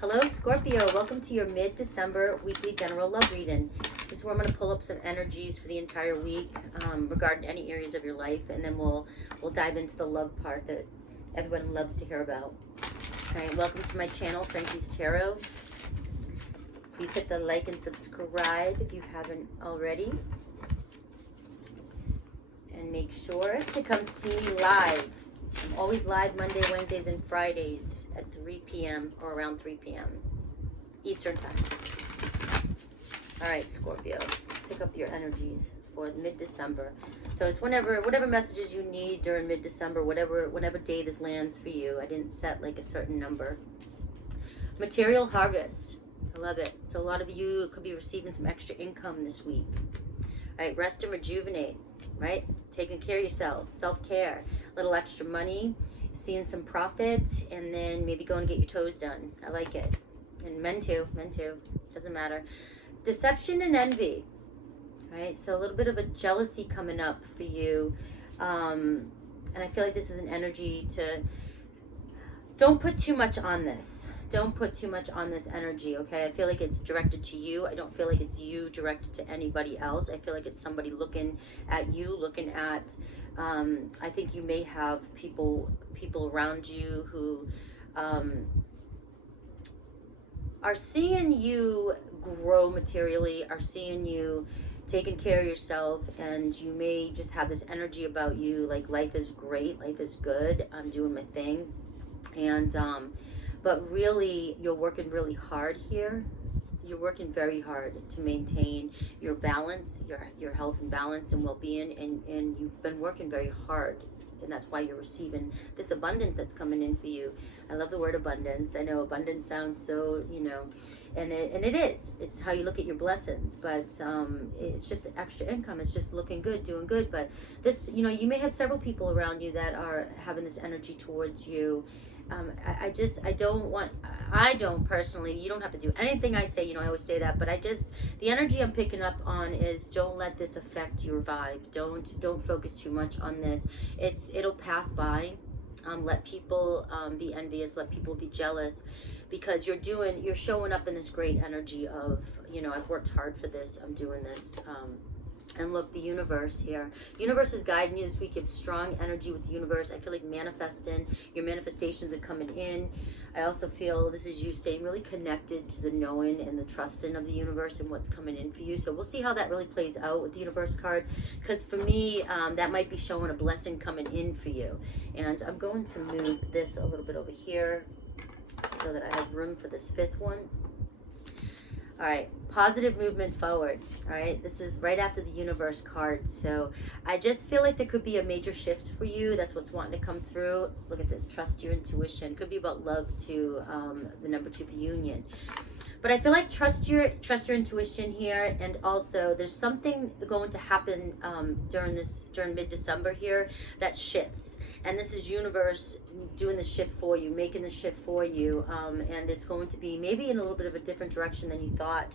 Hello, Scorpio. Welcome to your mid-December weekly general love reading. This is where I'm going to pull up some energies for the entire week regarding any areas of your life, and then we'll dive into the love part that everyone loves to hear about. All right, welcome to my channel, Frankie's Tarot. Please hit the like and subscribe if you haven't already. And make sure to come see me live. I'm always live Monday, Wednesdays, and Fridays at 3 p.m. or around 3 p.m. Eastern Time. All right, Scorpio, let's pick up your energies for mid-December. So it's whatever messages you need during mid-December, whatever day this lands for you. I didn't set like a certain number. Material harvest. I love it. So a lot of you could be receiving some extra income this week. All right, rest and rejuvenate, right? Taking care of yourself, self-care, a little extra money, seeing some profit, and then maybe going to get your toes done. I like it. And men too, doesn't matter. Deception and envy, right? So a little bit of a jealousy coming up for you. And I feel like this is an energy to, don't put too much on this. Don't put too much on this energy, okay? I feel like it's directed to you. I don't feel like it's you directed to anybody else. I feel like it's somebody looking at you, looking at, I think you may have people around you who are seeing you grow materially, are seeing you taking care of yourself, and you may just have this energy about you, like life is great, life is good, I'm doing my thing. And but really, you're working really hard here. You're working very hard to maintain your balance, your health and balance and well-being, and you've been working very hard, and that's why you're receiving this abundance that's coming in for you. I love the word abundance. I know abundance sounds so, and it is. It's how you look at your blessings, but it's just extra income. It's just looking good, doing good. But this, you may have several people around you that are having this energy towards you. I don't personally, you don't have to do anything I say, I always say that, but the energy I'm picking up on is don't let this affect your vibe. Don't focus too much on this. It'll pass by. Let people be envious, let people be jealous, because you're showing up in this great energy of, I've worked hard for this, I'm doing this. And look, the universe here. Universe is guiding you this week. You have strong energy with the universe. I feel like your manifestations are coming in. I also feel this is you staying really connected to the knowing and the trusting of the universe and what's coming in for you. So we'll see how that really plays out with the universe card. Because for me, that might be showing a blessing coming in for you. And I'm going to move this a little bit over here so that I have room for this fifth one. All right, positive movement forward. All right, this is right after the universe card. So I just feel like there could be a major shift for you. That's what's wanting to come through. Look at this, trust your intuition. Could be about love to the number 2 for union. But I feel like trust your intuition here, and also there's something going to happen during mid-December here that shifts, and this is universe doing the shift for you, making the shift for you, and it's going to be maybe in a little bit of a different direction than you thought.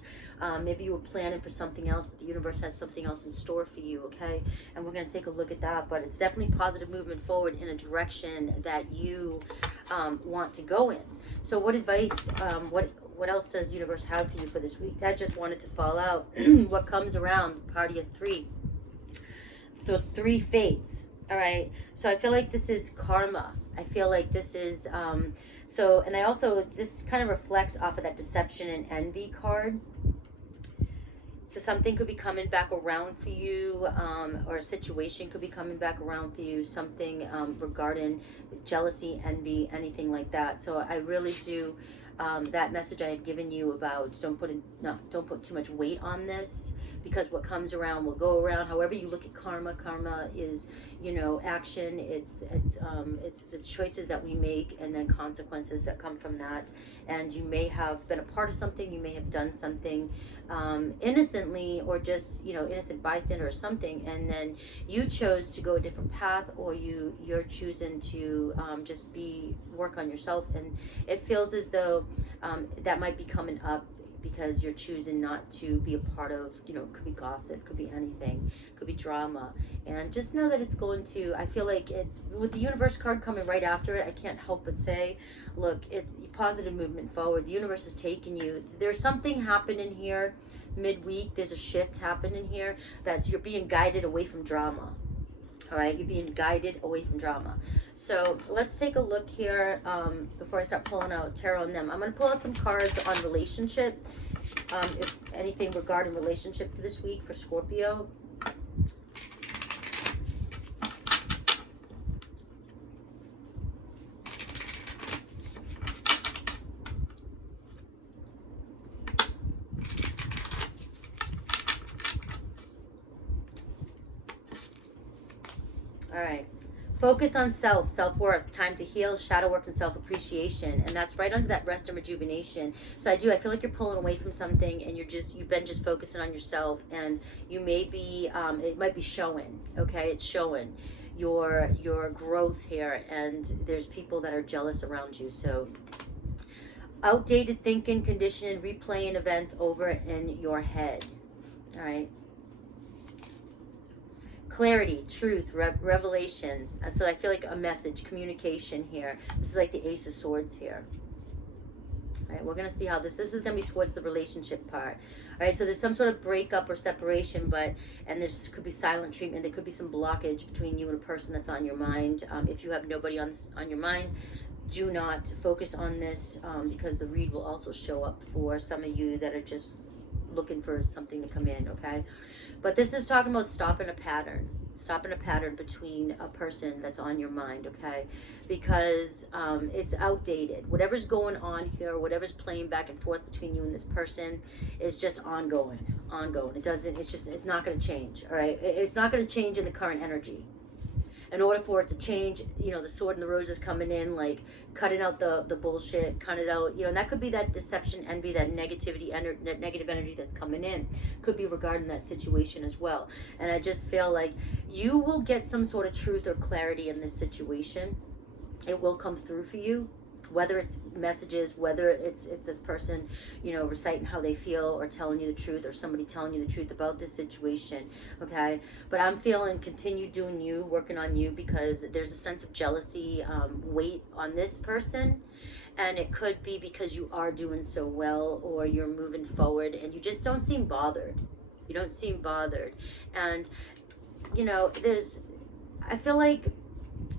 Maybe you were planning for something else, but the universe has something else in store for you, okay? And we're going to take a look at that, but it's definitely positive movement forward in a direction that you want to go in. So what advice, what else does universe have for you for this week? That just wanted to fall out. What comes around, party of 3. The 3 fates. All right. So I feel like this is karma. I feel like this is, and I also, this kind of reflects off of that deception and envy card. So something could be coming back around for you, or a situation could be coming back around for you, something regarding jealousy, envy, anything like that. So I really do, that message I had given you about don't put too much weight on this, because what comes around will go around. However you look at karma is, action. It's the choices that we make, and then consequences that come from that. And you may have been a part of something, you may have done something innocently, or just innocent bystander or something, and then you chose to go a different path, or you're choosing to just work on yourself, and it feels as though that might be coming up because you're choosing not to be a part of, you know, could be gossip, could be anything, could be drama. And just know that it's going to, I feel like it's, with the universe card coming right after it, I can't help but say, look, it's positive movement forward. The universe is taking you. There's something happening here midweek. There's a shift happening here that's, you're being guided away from drama. All right, you're being guided away from drama. So let's take a look here before I start pulling out tarot on them. I'm going to pull out some cards on relationship, if anything regarding relationship for this week for Scorpio. All right. Focus on self-worth, time to heal, shadow work, and self-appreciation. And that's right under that rest and rejuvenation. So I feel like you're pulling away from something, and you've been just focusing on yourself, and you may be, it might be showing, okay? It's showing your growth here, and there's people that are jealous around you. So outdated thinking, conditioning, replaying events over in your head. All right. Clarity, truth, revelations. And so I feel like a message, communication here. This is like the Ace of Swords here. All right, we're going to see how this is going to be towards the relationship part. All right, so there's some sort of breakup or separation, and there could be silent treatment. There could be some blockage between you and a person that's on your mind. If you have nobody on your mind, do not focus on this, because the read will also show up for some of you that are just looking for something to come in, okay? But this is talking about stopping a pattern between a person that's on your mind, okay? Because it's outdated. Whatever's going on here, whatever's playing back and forth between you and this person is just ongoing. It's not going to change, all right? It's not going to change in the current energy. In order for it to change, you know, the sword and the roses coming in, like cutting out the bullshit, cut it out, you know, and that could be that deception, envy, that negativity, that negative energy that's coming in. Could be regarding that situation as well. And I just feel like you will get some sort of truth or clarity in this situation. It will come through for you. Whether it's messages, whether it's this person, you know, reciting how they feel or telling you the truth, or somebody telling you the truth about this situation, okay? But I'm feeling continue doing you, working on you, because there's a sense of jealousy, weight on this person, and it could be because you are doing so well, or you're moving forward, and you just don't seem bothered. You don't seem bothered. And, you know, I feel like,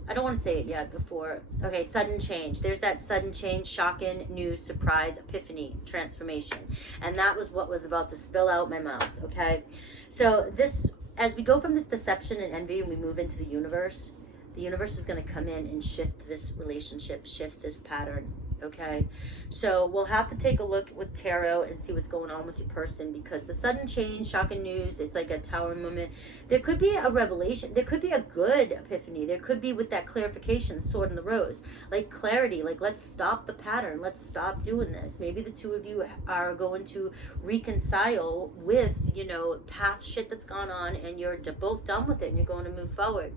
I don't want to say it yet before. Okay, sudden change. There's that sudden change, shocking, news, surprise, epiphany, transformation. And that was what was about to spill out my mouth, okay? So this, as we go from this deception and envy and we move into the universe is going to come in and shift this relationship, shift this pattern, okay? So we'll have to take a look with tarot and see what's going on with your person, because the sudden change, shocking news, it's like a tower moment. There could be a revelation. There could be a good epiphany. There could be, with that clarification, sword and the rose, like clarity, like let's stop the pattern. Let's stop doing this. Maybe the two of you are going to reconcile with, you know, past shit that's gone on, and you're both done with it and you're going to move forward.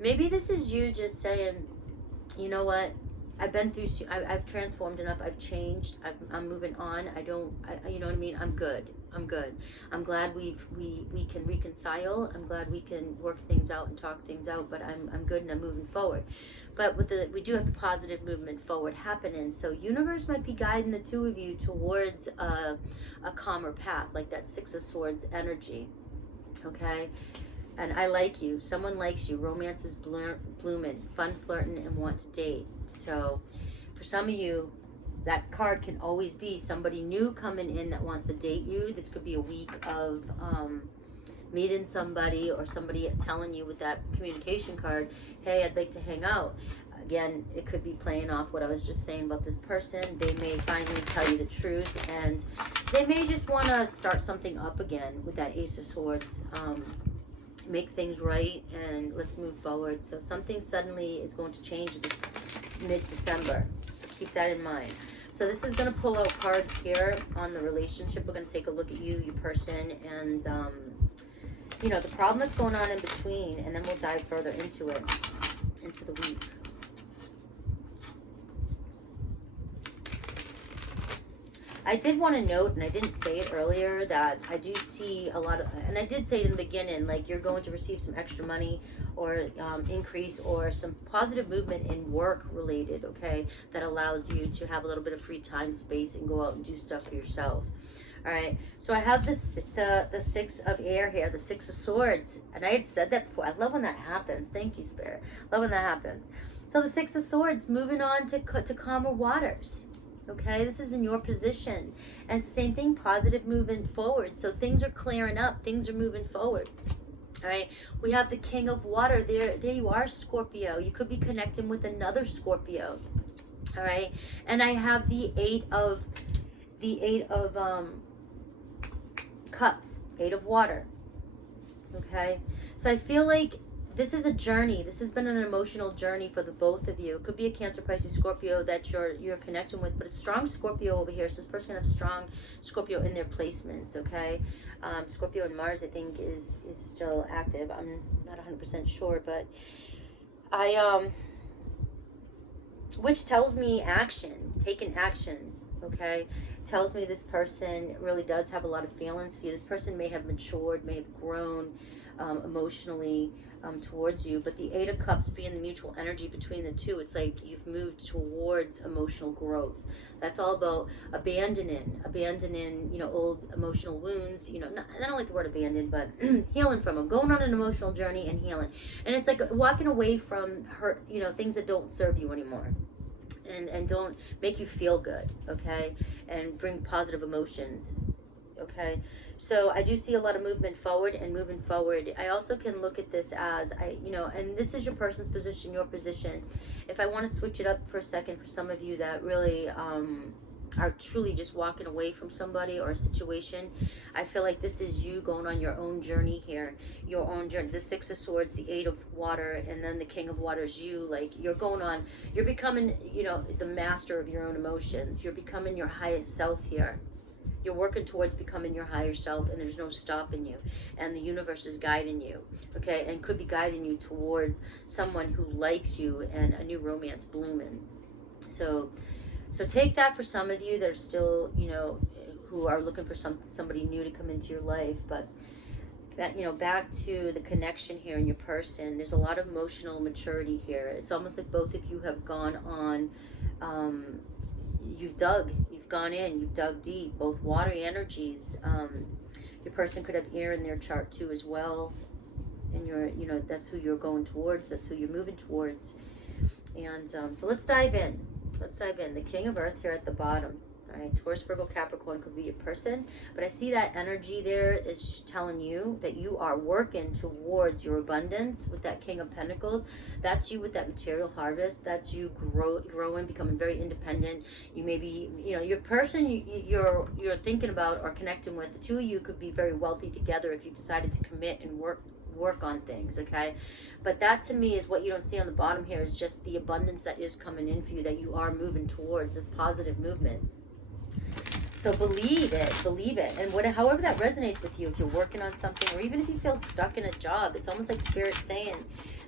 Maybe this is you just saying, you know what? I've been through, I've transformed enough. I've changed. I'm moving on. You know what I mean? I'm good. I'm glad we can reconcile. I'm glad we can work things out and talk things out, but I'm good and I'm moving forward. But we do have the positive movement forward happening. So universe might be guiding the two of you towards a calmer path, like that Six of Swords energy. Okay? And I like you. Someone likes you. Romance is blooming. Fun flirting and want to date. So for some of you, that card can always be somebody new coming in that wants to date you. This could be a week of meeting somebody, or somebody telling you with that communication card, hey, I'd like to hang out. Again, it could be playing off what I was just saying about this person. They may finally tell you the truth, and they may just want to start something up again with that Ace of Swords. Make things right, and let's move forward. So something suddenly is going to change this mid-December. So keep that in mind. So this is going to pull out cards here on the relationship. We're going to take a look at you, your person, and you know, the problem that's going on in between, and then we'll dive further into it, into the week. I did want to note, and I didn't say it earlier, that I do see a lot of, and I did say it in the beginning, like you're going to receive some extra money or increase or some positive movement in work related, okay, that allows you to have a little bit of free time, space, and go out and do stuff for yourself. All right, so I have the Six of Air here, the Six of Swords, and I had said that before. I love when that happens. Thank you, Spirit. Love when that happens. So the Six of Swords, moving on to calmer waters. Okay, this is in your position, and it's the same thing, positive moving forward. So things are clearing up, things are moving forward. All right, we have the King of Water. There you are, Scorpio. You could be connecting with another Scorpio. All right, and I have the eight of cups, eight of water. Okay, so I feel like this is a journey. This has been an emotional journey for the both of you. It could be a Cancer, Pisces, Scorpio that you're connecting with, but it's strong Scorpio over here. So this person can have strong Scorpio in their placements. Okay, Scorpio and Mars, I think, is still active. I'm not 100% sure, but which tells me action, taking action. Okay, tells me this person really does have a lot of feelings for you. This person may have matured, may have grown emotionally towards you, but the Eight of Cups being the mutual energy between the two, it's like you've moved towards emotional growth. That's all about abandoning, you know, old emotional wounds, you know, I don't like the word abandon, but healing from them, going on an emotional journey and healing. And it's like walking away from hurt, you know, things that don't serve you anymore. And don't make you feel good, okay? And bring positive emotions, okay? So I do see a lot of movement forward and moving forward. I also can look at this as, you know, and this is your person's position, your position. If I want to switch it up for a second for some of you that really are truly just walking away from somebody or a situation, I feel like this is you going on your own journey here, your own journey. The Six of Swords, the Eight of Water, and then the King of Water is you. Like you're going on, you're becoming, you know, the master of your own emotions. You're becoming your highest self here. You're working towards becoming your higher self, and there's no stopping you. And the universe is guiding you, okay? And could be guiding you towards someone who likes you and a new romance blooming. So take that for some of you that are still, you know, who are looking for somebody new to come into your life. But that, you know, back to the connection here in your person, there's a lot of emotional maturity here. It's almost like both of you have gone on, you've gone in, you've dug deep, both watery energies. Your person could have air in their chart too as well. And you're, you know, that's who you're going towards, that's who you're moving towards. And so let's dive in. Let's dive in. The King of Earth here at the bottom. All right, Taurus, Virgo, Capricorn could be your person, but I see that energy there is telling you that you are working towards your abundance with that King of Pentacles. That's you with that material harvest. That's you growing, becoming very independent. You may be, you know, your person you're thinking about or connecting with, the two of you could be very wealthy together if you decided to commit and work on things, okay? But that to me is what you don't see on the bottom here, is just the abundance that is coming in for you, that you are moving towards this positive movement. So believe it, and however that resonates with you, if you're working on something, or even if you feel stuck in a job, it's almost like Spirit saying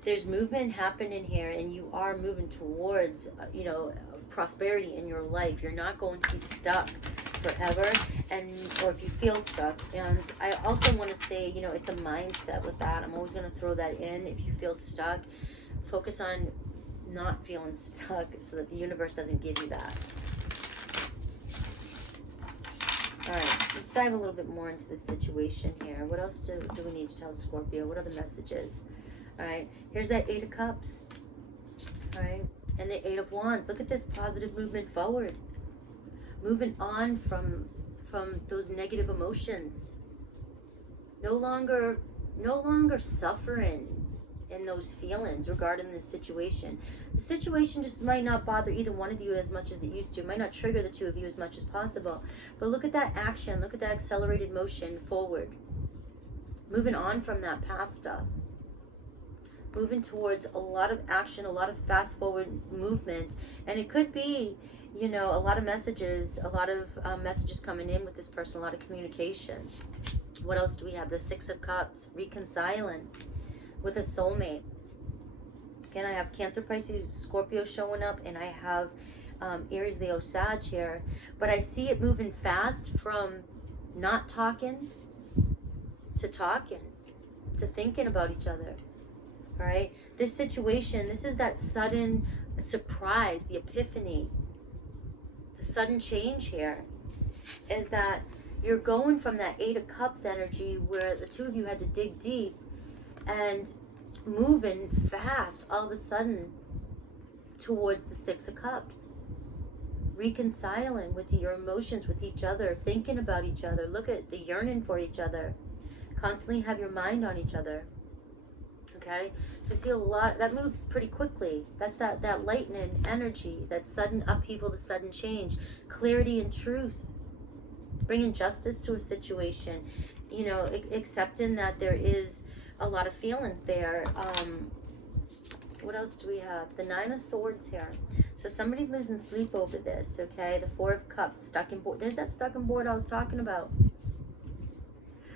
there's movement happening here, and you are moving towards, you know, prosperity in your life. You're not going to be stuck forever, or if you feel stuck. And I also want to say, you know, it's a mindset with that. I'm always going to throw that in. If you feel stuck, focus on not feeling stuck so that the universe doesn't give you that. All right, let's dive a little bit more into this situation here. What else do we need to tell Scorpio? What are the messages? All right, here's that Eight of Cups. All right, and the Eight of Wands. Look at this positive movement forward. Moving on from those negative emotions. No longer suffering in those feelings regarding this situation. The situation just might not bother either one of you as much as it used to. It might not trigger the two of you as much as possible. But look at that action. Look at that accelerated motion forward. Moving on from that past stuff. Moving towards a lot of action, a lot of fast forward movement. And it could be, you know, a lot of messages coming in with this person, a lot of communication. What else do we have? The Six of Cups, reconciling with a soulmate. Again, I have Cancer, Pisces, Scorpio showing up, and I have Aries, Leo, Sag here, but I see it moving fast from not talking to talking to thinking about each other. All right, this situation, this is that sudden surprise, the epiphany, the sudden change here is that you're going from that Eight of Cups energy where the two of you had to dig deep and moving fast all of a sudden towards the Six of Cups, reconciling with your emotions with each other, thinking about each other, look at the yearning for each other, constantly have your mind on each other. Okay, so I see a lot that moves pretty quickly. That's that lightning energy, that sudden upheaval, the sudden change, clarity and truth, bringing justice to a situation, you know, accepting that there is a lot of feelings there. What else do we have? The Nine of Swords here. So somebody's losing sleep over this, okay? The Four of Cups, stuck in board. There's that stuck in board I was talking about.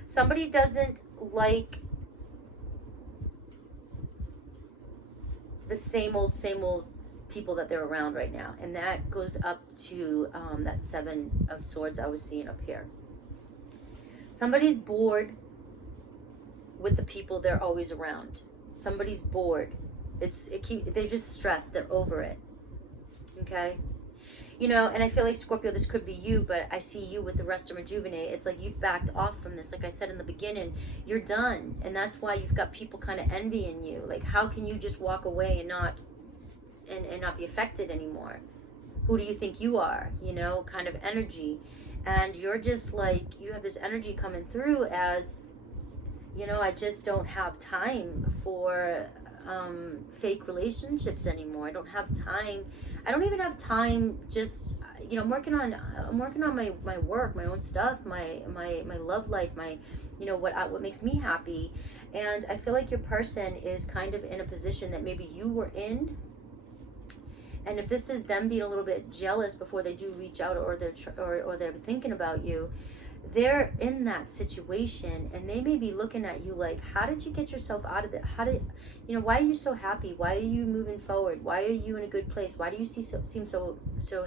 Somebody doesn't like the same old people that they're around right now. And that goes up to that Seven of Swords I was seeing up here. Somebody's bored with the people they're always around. Somebody's bored. They're just stressed. They're over it. Okay? You know, and I feel like, Scorpio, this could be you, but I see you with the Rest and Rejuvenate. It's like you've backed off from this. Like I said in the beginning, you're done. And that's why you've got people kind of envying you. Like, how can you just walk away and not be affected anymore? Who do you think you are? You know, kind of energy. And you're just like, you have this energy coming through as, you know, I just don't have time for fake relationships anymore. I don't have time. I don't even have time. Just, you know, I'm working on my work, my own stuff, my love life, my, you know, what makes me happy. And I feel like your person is kind of in a position that maybe you were in. And if this is them being a little bit jealous before they do reach out, or they're thinking about you, they're in that situation and they may be looking at you like, how did you get yourself out of it? Why are you so happy? Why are you moving forward? Why are you in a good place? Why do you seem so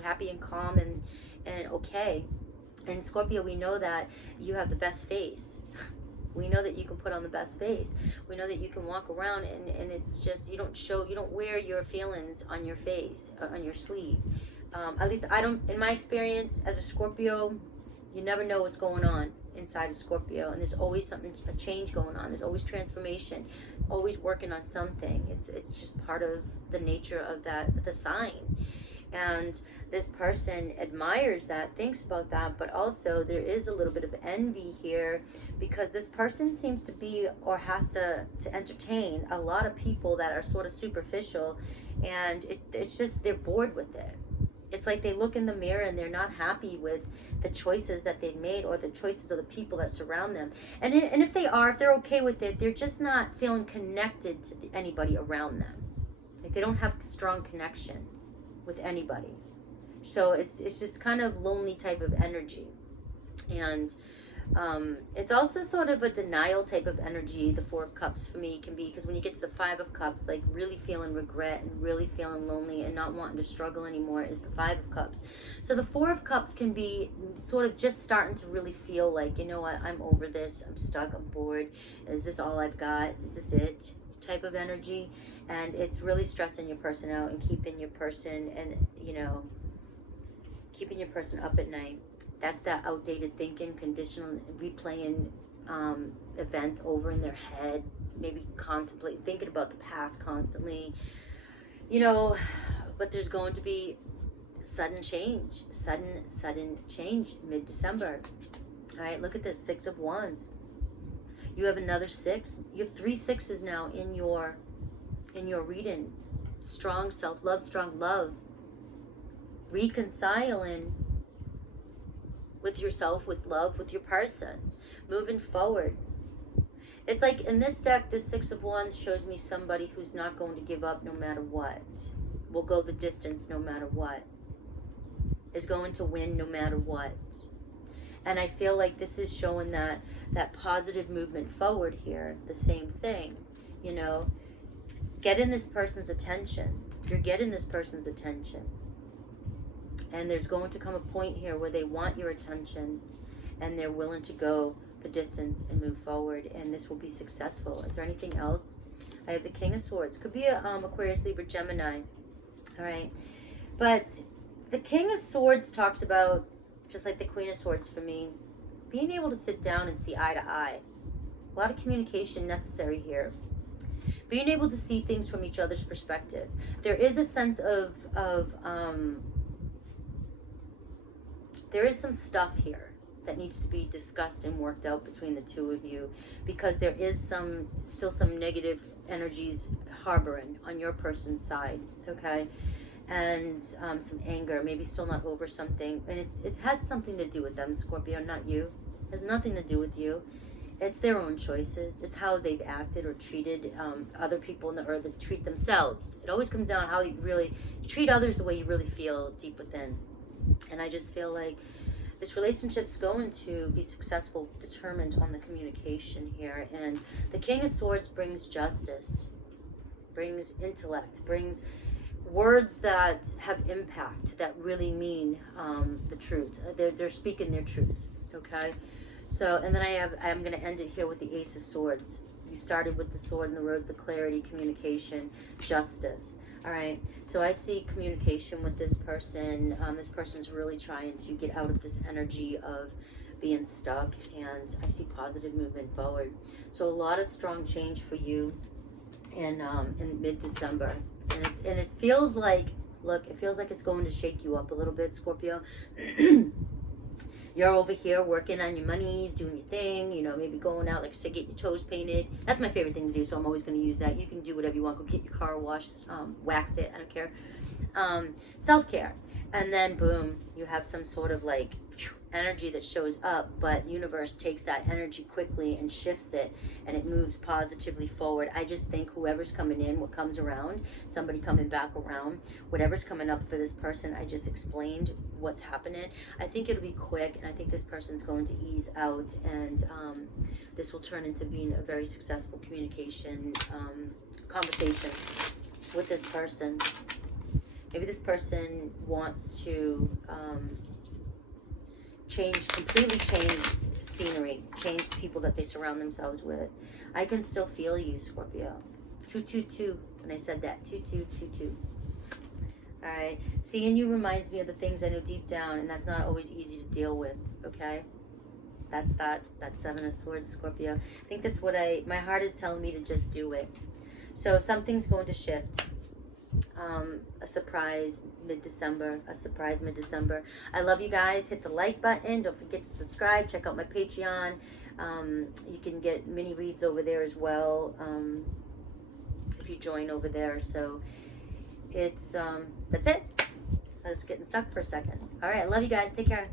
happy and calm and okay? And Scorpio, we know that you have the best face. We know that you can put on the best face. We know that you can walk around and it's just, you don't wear your feelings on your face, on your sleeve. At least I don't, in my experience as a Scorpio, you never know what's going on inside of Scorpio, and there's always a change going on. There's always transformation, always working on something. It's just part of the nature of the sign. And this person admires that, thinks about that, but also there is a little bit of envy here because this person seems to be, or has to entertain a lot of people that are sort of superficial, and it's just, they're bored with it. It's like they look in the mirror and they're not happy with the choices that they've made or the choices of the people that surround them. And if they're okay with it, they're just not feeling connected to anybody around them. Like they don't have strong connection with anybody. So it's just kind of lonely type of energy. And it's also sort of a denial type of energy, the Four of Cups for me can be, because when you get to the Five of Cups, like really feeling regret and really feeling lonely and not wanting to struggle anymore is the Five of Cups. So the Four of Cups can be sort of just starting to really feel like, you know what, I'm over this, I'm stuck, I'm bored, is this all I've got, is this it, type of energy. And it's really stressing your person out and keeping your person, and keeping your person up at night. That's that outdated thinking, conditional, replaying events over in their head, maybe thinking about the past constantly, but there's going to be sudden change mid-December. All right, look at this, Six of Wands. You have another six. You have 3 sixes now in your reading. Strong self-love, strong love, reconciling with yourself, with love, with your person, moving forward. It's like in this deck, this Six of Wands shows me somebody who's not going to give up no matter what, will go the distance no matter what, is going to win no matter what. And I feel like this is showing that positive movement forward here, the same thing, getting this person's attention. You're getting this person's attention. And there's going to come a point here where they want your attention and they're willing to go the distance and move forward, and this will be successful. Is there anything else? I have the King of Swords. Could be a Aquarius, Libra, Gemini. All right. But the King of Swords talks about, just like the Queen of Swords for me, being able to sit down and see eye to eye. A lot of communication necessary here. Being able to see things from each other's perspective. There is a sense of there is some stuff here that needs to be discussed and worked out between the two of you, because there is still some negative energies harboring on your person's side, okay? And some anger, maybe still not over something, and it has something to do with them, Scorpio, not you. It has nothing to do with you. It's their own choices. It's how they've acted or treated other people in the earth, that treat themselves. It always comes down to how you treat others, the way you really feel deep within. And I just feel like this relationship's going to be successful, determined on the communication here. And the King of Swords brings justice, brings intellect, brings words that have impact, that really mean the truth. They're speaking their truth, okay? So, and then I'm going to end it here with the Ace of Swords. You started with the sword and the roads, the clarity, communication, justice. All right, so I see communication with this person. This person's really trying to get out of this energy of being stuck, and I see positive movement forward. So a lot of strong change for you in mid-December, and it feels like, look, it feels like it's going to shake you up a little bit, Scorpio. You're over here working on your monies, doing your thing, you know, maybe going out, like I said, get your toes painted. That's my favorite thing to do, so I'm always going to use that. You can do whatever you want. Go get your car washed, wax it, I don't care. Self-care. And then, boom, you have some sort of, like, energy that shows up, but universe takes that energy quickly and shifts it, and it moves positively forward. I just think whoever's coming in, what comes around, somebody coming back around, whatever's coming up for this person, I just explained what's happening. I think it'll be quick, and I think this person's going to ease out, and this will turn into being a very successful communication conversation with this person. Maybe this person wants to completely change scenery, change the people that they surround themselves with. I can still feel you, Scorpio. 222, when I said that, 2222. All right, seeing you reminds me of the things I know deep down, and that's not always easy to deal with, okay? That's that Seven of Swords, Scorpio. I think that's what my heart is telling me to just do it. So something's going to shift. A surprise mid-December. I love you guys. Hit the like button. Don't forget to subscribe. Check out my Patreon. You can get mini reads over there as well if you join over there. So it's that's it. I was getting stuck for a second. All right, I love you guys. Take care.